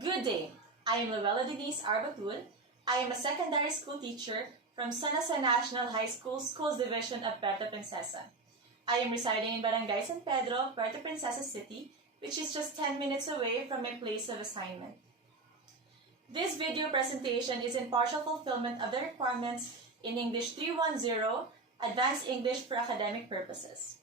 Good day. I am Luella Denise Arbatul. I am a secondary school teacher from San Jose National High School Schools Division of Puerto Princesa. I am residing in Barangay San Pedro, Puerto Princesa City, which is just 10 minutes away from my place of assignment. This video presentation is in partial fulfillment of the requirements in English 310, Advanced English for Academic Purposes.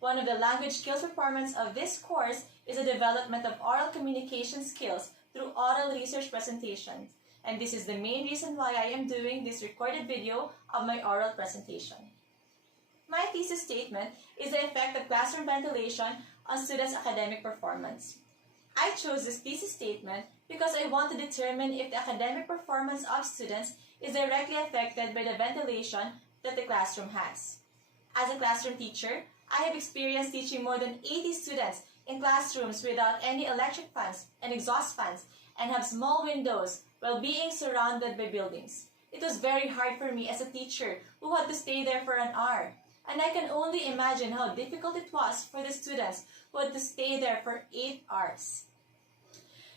One of the language skills requirements of this course is the development of oral communication skills through oral research presentations, and this is the main reason why I am doing this recorded video of my oral presentation. My thesis statement is the effect of classroom ventilation on students' academic performance. I chose this thesis statement because I want to determine if the academic performance of students is directly affected by the ventilation that the classroom has. As a classroom teacher, I have experienced teaching more than 80 students in classrooms without any electric fans and exhaust fans and have small windows while being surrounded by buildings. It was very hard for me as a teacher who had to stay there for an hour, and I can only imagine how difficult it was for the students who had to stay there for 8 hours.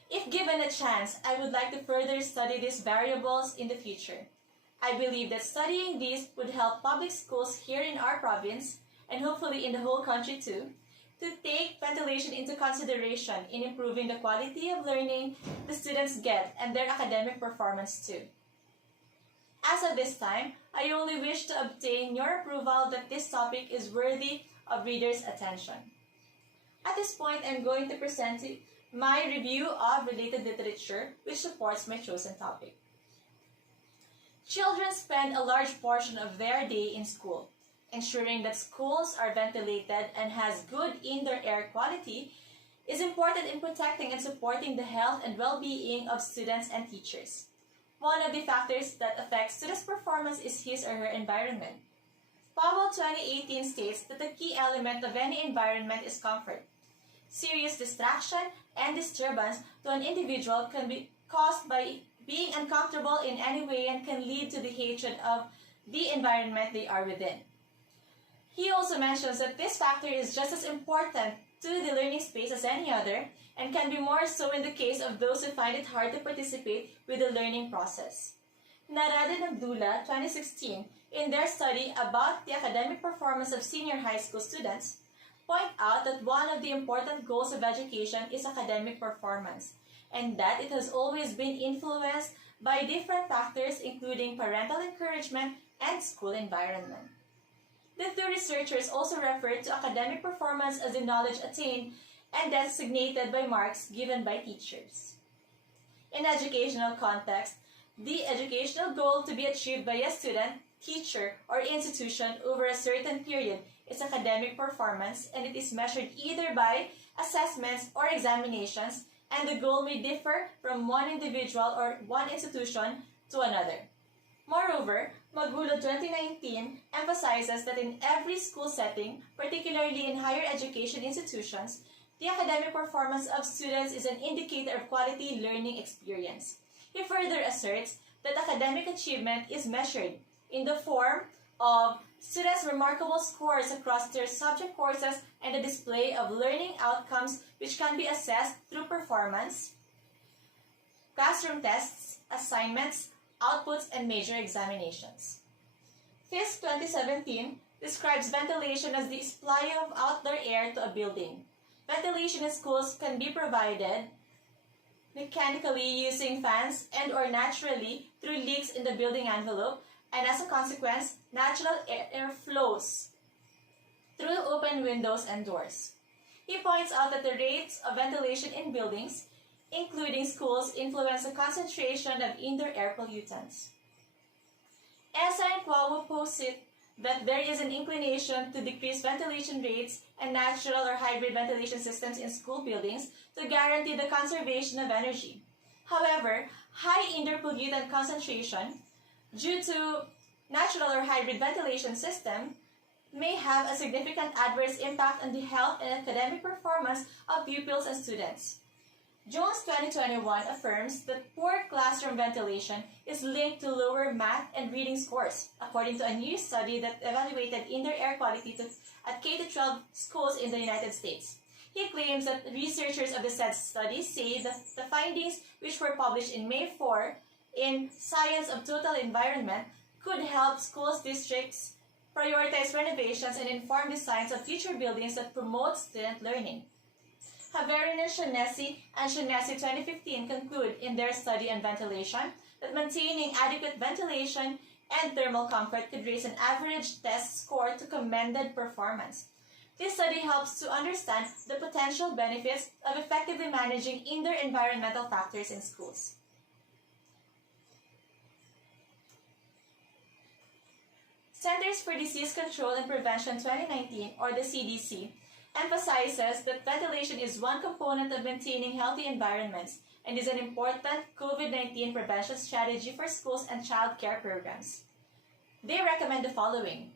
If given a chance, I would like to further study these variables in the future. I believe that studying these would help public schools here in our province, and hopefully in the whole country too, to take ventilation into consideration in improving the quality of learning the students get and their academic performance too. As of this time, I only wish to obtain your approval that this topic is worthy of readers' attention. At this point, I'm going to present my review of related literature which supports my chosen topic. Children spend a large portion of their day in school. Ensuring that schools are ventilated and has good indoor air quality is important in protecting and supporting the health and well-being of students and teachers. One of the factors that affects students' performance is his or her environment. Powell 2018 states that the key element of any environment is comfort. Serious distraction and disturbance to an individual can be caused by being uncomfortable in any way and can lead to the hatred of the environment they are within. He also mentions that this factor is just as important to the learning space as any other and can be more so in the case of those who find it hard to participate with the learning process. Narada and Abdullah, 2016, in their study about the academic performance of senior high school students, point out that one of the important goals of education is academic performance, and that it has always been influenced by different factors including parental encouragement and school environment. The two researchers also referred to academic performance as the knowledge attained and designated by marks given by teachers. In educational context, the educational goal to be achieved by a student, teacher, or institution over a certain period is academic performance, and it is measured either by assessments or examinations, and the goal may differ from one individual or one institution to another. Moreover, Magulo 2019 emphasizes that in every school setting, particularly in higher education institutions, the academic performance of students is an indicator of quality learning experience. He further asserts that academic achievement is measured in the form of students' remarkable scores across their subject courses and the display of learning outcomes which can be assessed through performance, classroom tests, assignments, outputs, and major examinations. Fisk 2017 describes ventilation as the supply of outdoor air to a building. Ventilation in schools can be provided mechanically using fans and or naturally through leaks in the building envelope, and as a consequence, natural air flows through open windows and doors. He points out that the rates of ventilation in buildings, including schools, influence the concentration of indoor air pollutants. Essa and Kwawu posit that there is an inclination to decrease ventilation rates and natural or hybrid ventilation systems in school buildings to guarantee the conservation of energy. However, high indoor pollutant concentration due to natural or hybrid ventilation system may have a significant adverse impact on the health and academic performance of pupils and students. Jones 2021 affirms that poor classroom ventilation is linked to lower math and reading scores, according to a new study that evaluated indoor air quality at K-12 schools in the United States. He claims that researchers of the said study say that the findings, which were published in May 4 in Science of Total Environment, could help schools districts prioritize renovations and inform designs of future buildings that promote student learning. Haverin and Shaughnessy 2015 conclude in their study on ventilation that maintaining adequate ventilation and thermal comfort could raise an average test score to commended performance. This study helps to understand the potential benefits of effectively managing indoor environmental factors in schools. Centers for Disease Control and Prevention 2019, or the CDC, emphasizes that ventilation is one component of maintaining healthy environments and is an important COVID-19 prevention strategy for schools and child care programs. They recommend the following.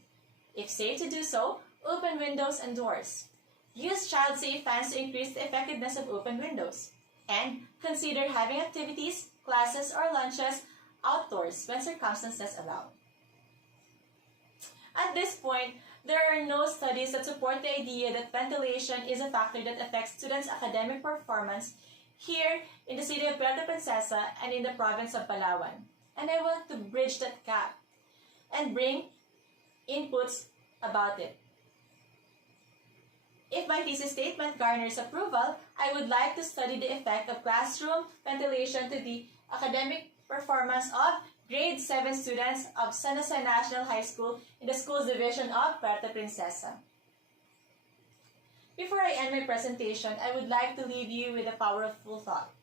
If safe to do so, open windows and doors. Use child-safe fans to increase the effectiveness of open windows. And consider having activities, classes, or lunches outdoors when circumstances allow. At this point, there are no studies that support the idea that ventilation is a factor that affects students' academic performance here in the city of Puerto Princesa and in the province of Palawan. And I want to bridge that gap and bring inputs about it. If my thesis statement garners approval, I would like to study the effect of classroom ventilation to the academic performance of grade 7 students of San Jose National High School in the Schools Division of Puerto Princesa. Before I end my presentation, I would like to leave you with a powerful thought.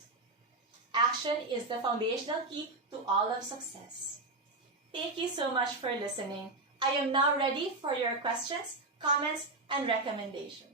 Action is the foundational key to all of success. Thank you so much for listening. I am now ready for your questions, comments, and recommendations.